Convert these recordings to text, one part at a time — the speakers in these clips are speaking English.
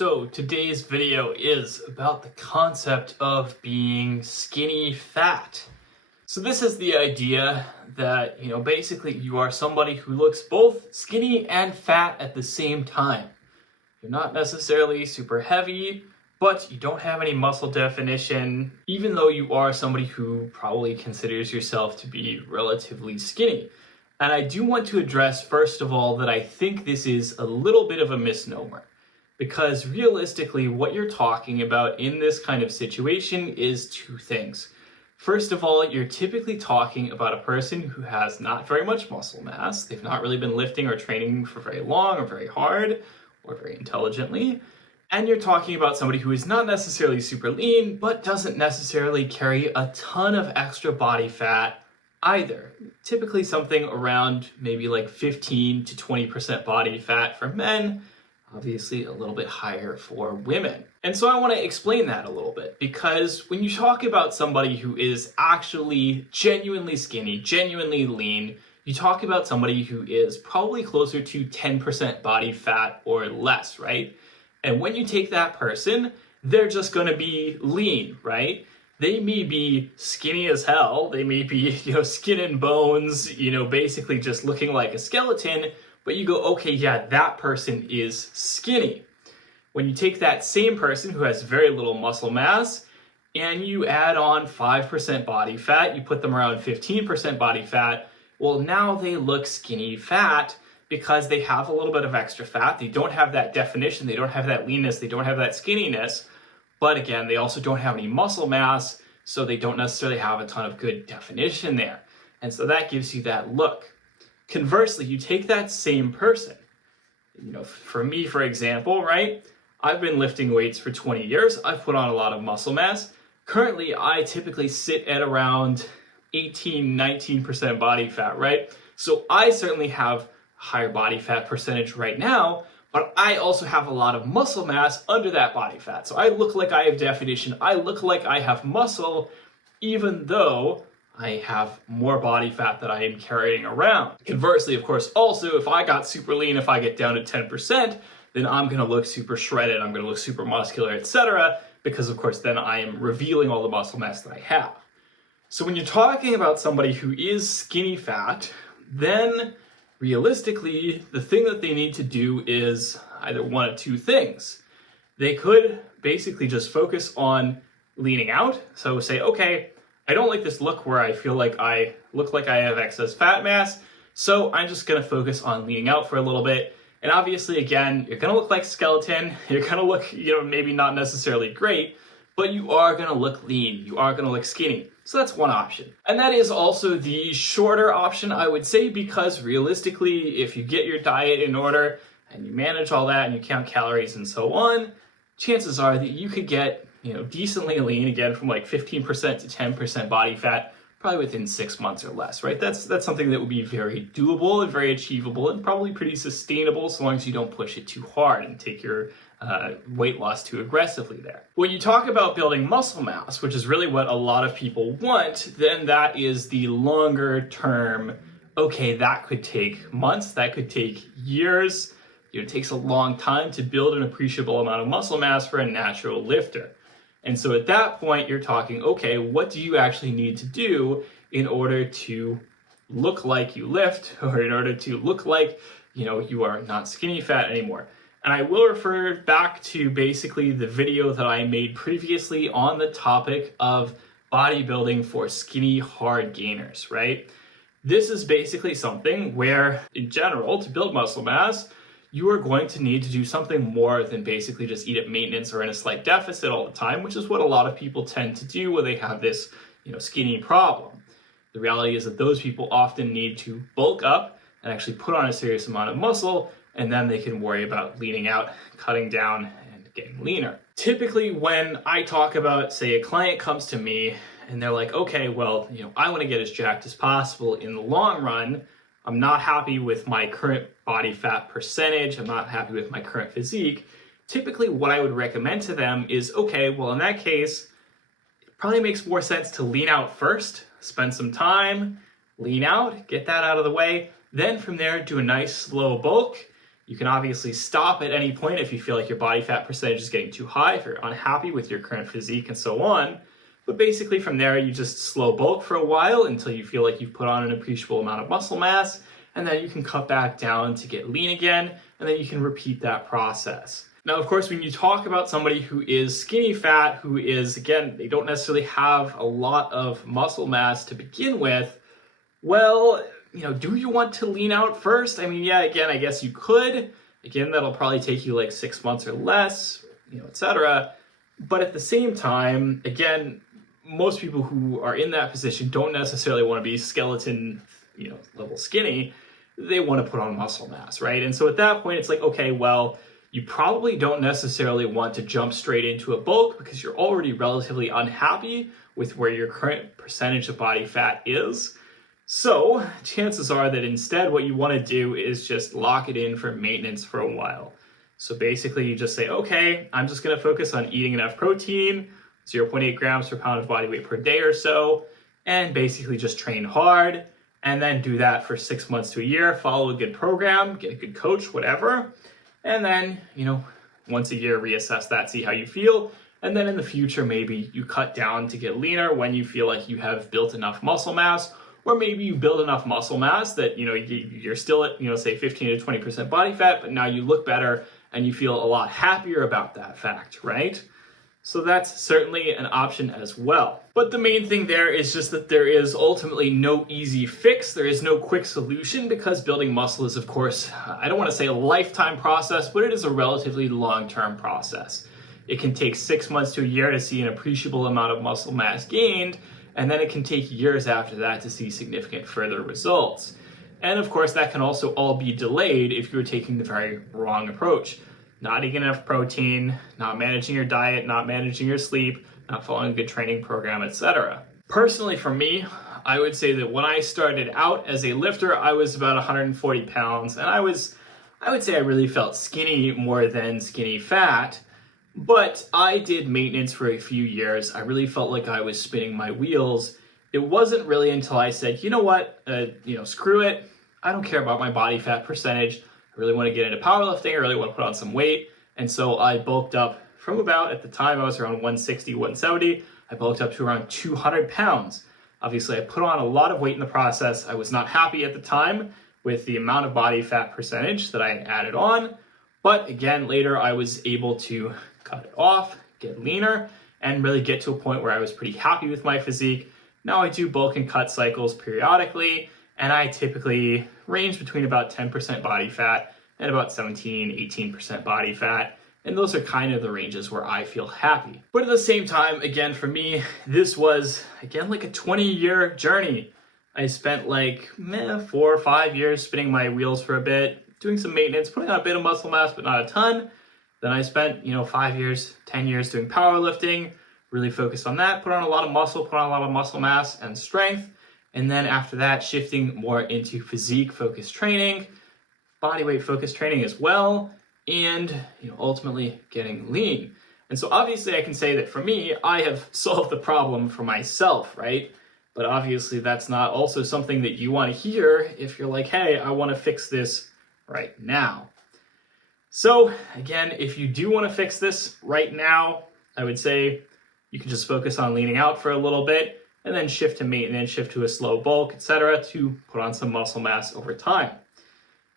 So today's video is about the concept of being skinny fat. So this is the idea that, basically you are somebody who looks both skinny and fat at the same time. You're not necessarily super heavy, but you don't have any muscle definition, even though you are somebody who probably considers yourself to be relatively skinny. And I do want to address, first of all, that I think this is a little bit of a misnomer. Because realistically, what you're talking about in this kind of situation is two things. First of all, you're typically talking about a person who has not very much muscle mass. They've not really been lifting or training for very long or very hard or very intelligently. And you're talking about somebody who is not necessarily super lean, but doesn't necessarily carry a ton of extra body fat either. Typically something around maybe like 15 to 20% body fat for men. Obviously a little bit higher for women. And so I want to explain that a little bit, because when you talk about somebody who is actually genuinely skinny, genuinely lean, you talk about somebody who is probably closer to 10% body fat or less, right? And when you take that person, they're just going to be lean, right? They may be skinny as hell. They may be, skin and bones, basically just looking like a skeleton. But you go, okay, yeah, that person is skinny. When you take that same person who has very little muscle mass and you add on 5% body fat, you put them around 15% body fat, well, now they look skinny fat because they have a little bit of extra fat. They don't have that definition. They don't have that leanness. They don't have that skinniness. But again, they also don't have any muscle mass, so they don't necessarily have a ton of good definition there. And so that gives you that look. Conversely, you take that same person, for me, for example, right? I've been lifting weights for 20 years. I've put on a lot of muscle mass. Currently, I typically sit at around 18, 19% body fat, right? So I certainly have a higher body fat percentage right now, but I also have a lot of muscle mass under that body fat. So I look like I have definition. I look like I have muscle, even though I have more body fat that I am carrying around. Conversely, of course, also, if I got super lean, if I get down to 10%, then I'm gonna look super shredded, I'm gonna look super muscular, etc. Because of course, then I am revealing all the muscle mass that I have. So when you're talking about somebody who is skinny fat, then realistically, the thing that they need to do is either one of two things. They could basically just focus on leaning out. So say, okay, I don't like this look where I feel like I look like I have excess fat mass, so I'm just going to focus on leaning out for a little bit. And obviously, again, you're going to look like a skeleton. You're going to look, maybe not necessarily great, but you are going to look lean. You are going to look skinny. So that's one option. And that is also the shorter option, I would say, because realistically, if you get your diet in order and you manage all that and you count calories and so on, chances are that you could get decently lean, again, from like 15% to 10% body fat, probably within 6 months or less, right? That's something that would be very doable and very achievable and probably pretty sustainable so long as you don't push it too hard and take your weight loss too aggressively there. When you talk about building muscle mass, which is really what a lot of people want, then that is the longer term, okay, that could take months, that could take years. It takes a long time to build an appreciable amount of muscle mass for a natural lifter. And so at that point, you're talking, okay, what do you actually need to do in order to look like you lift, or in order to look like, you are not skinny fat anymore? And I will refer back to basically the video that I made previously on the topic of bodybuilding for skinny hard gainers, right? This is basically something where, in general, to build muscle mass, you are going to need to do something more than basically just eat at maintenance or in a slight deficit all the time, which is what a lot of people tend to do when they have this, skinny problem. The reality is that those people often need to bulk up and actually put on a serious amount of muscle, and then they can worry about leaning out, cutting down, and getting leaner. Typically, when I talk about, say, a client comes to me and they're like, okay, well, I want to get as jacked as possible in the long run. I'm not happy with my current body fat percentage. I'm not happy with my current physique. Typically, what I would recommend to them is, okay, well, in that case, it probably makes more sense to lean out first, spend some time, lean out, get that out of the way. Then from there, do a nice slow bulk. You can obviously stop at any point if you feel like your body fat percentage is getting too high, if you're unhappy with your current physique and so on. But basically from there, you just slow bulk for a while until you feel like you've put on an appreciable amount of muscle mass, and then you can cut back down to get lean again, and then you can repeat that process. Now, of course, when you talk about somebody who is skinny fat, who is, again, they don't necessarily have a lot of muscle mass to begin with, well, do you want to lean out first? I mean, yeah, again, I guess you could. Again, that'll probably take you like 6 months or less, etc. But at the same time, again, most people who are in that position don't necessarily want to be skeleton, level skinny. They want to put on muscle mass, right? And so at that point, it's like, okay, well, you probably don't necessarily want to jump straight into a bulk because you're already relatively unhappy with where your current percentage of body fat is. So chances are that instead what you want to do is just lock it in for maintenance for a while. So basically you just say, okay, I'm just going to focus on eating enough protein, 0.8 grams per pound of body weight per day or so, and basically just train hard, and then do that for 6 months to a year, follow a good program, get a good coach, whatever. And then, once a year, reassess that, see how you feel. And then in the future, maybe you cut down to get leaner when you feel like you have built enough muscle mass, or maybe you build enough muscle mass that, you're still at, say 15 to 20% body fat, but now you look better and you feel a lot happier about that fact, right? So that's certainly an option as well. But the main thing there is just that there is ultimately no easy fix. There is no quick solution because building muscle is, of course, I don't want to say a lifetime process, but it is a relatively long-term process. It can take 6 months to a year to see an appreciable amount of muscle mass gained, and then it can take years after that to see significant further results. And of course, that can also all be delayed if you're taking the very wrong approach. Not eating enough protein, not managing your diet, not managing your sleep, not following a good training program, etc. Personally, for me, I would say that when I started out as a lifter, I was about 140 pounds, and I would say I really felt skinny more than skinny fat. But I did maintenance for a few years. I really felt like I was spinning my wheels. It wasn't really until I said, you know what, screw it. I don't care about my body fat percentage. I really want to get into powerlifting. I really want to put on some weight. And so I bulked up from about, at the time I was around 160, 170. I bulked up to around 200 pounds. Obviously, I put on a lot of weight in the process. I was not happy at the time with the amount of body fat percentage that I added on. But again, later I was able to cut it off, get leaner, and really get to a point where I was pretty happy with my physique. Now I do bulk and cut cycles periodically, and I typically range between about 10% body fat and about 17, 18% body fat. And those are kind of the ranges where I feel happy. But at the same time, again, for me, this was, again, like a 20-year journey. I spent like 4 or 5 years spinning my wheels for a bit, doing some maintenance, putting on a bit of muscle mass, but not a ton. Then I spent, 5 years, 10 years doing powerlifting, really focused on that, put on a lot of muscle, put on a lot of muscle mass and strength. And then after that, shifting more into physique-focused training, body weight-focused training as well, and ultimately getting lean. And so obviously I can say that for me, I have solved the problem for myself, right? But obviously that's not also something that you want to hear if you're like, hey, I want to fix this right now. So again, if you do want to fix this right now, I would say you can just focus on leaning out for a little bit and then shift to maintenance, shift to a slow bulk, etc., to put on some muscle mass over time.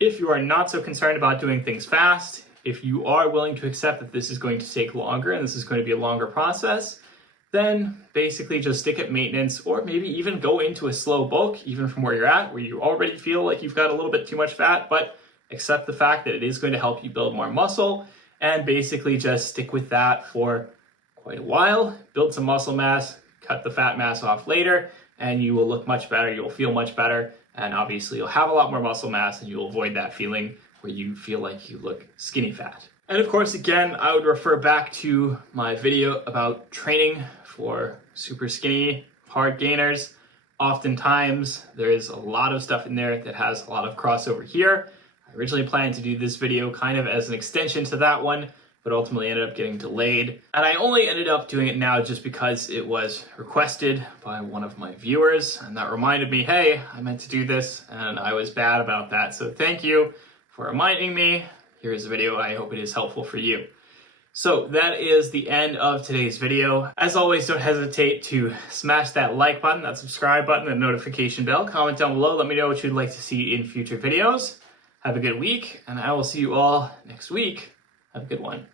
If you are not so concerned about doing things fast, if you are willing to accept that this is going to take longer and this is going to be a longer process, then basically just stick at maintenance, or maybe even go into a slow bulk, even from where you're at, where you already feel like you've got a little bit too much fat, but accept the fact that it is going to help you build more muscle, and basically just stick with that for quite a while, build some muscle mass, cut the fat mass off later, and you will look much better, you'll feel much better, and obviously you'll have a lot more muscle mass, and you'll avoid that feeling where you feel like you look skinny fat. And of course, again, I would refer back to my video about training for super skinny, hard gainers. Oftentimes, there is a lot of stuff in there that has a lot of crossover here. I originally planned to do this video kind of as an extension to that one, but ultimately ended up getting delayed. And I only ended up doing it now just because it was requested by one of my viewers, and that reminded me, hey, I meant to do this, and I was bad about that. So thank you for reminding me. Here's the video. I hope it is helpful for you. So that is the end of today's video. As always, don't hesitate to smash that like button, that subscribe button, and notification bell. Comment down below. Let me know what you'd like to see in future videos. Have a good week, and I will see you all next week. Have a good one.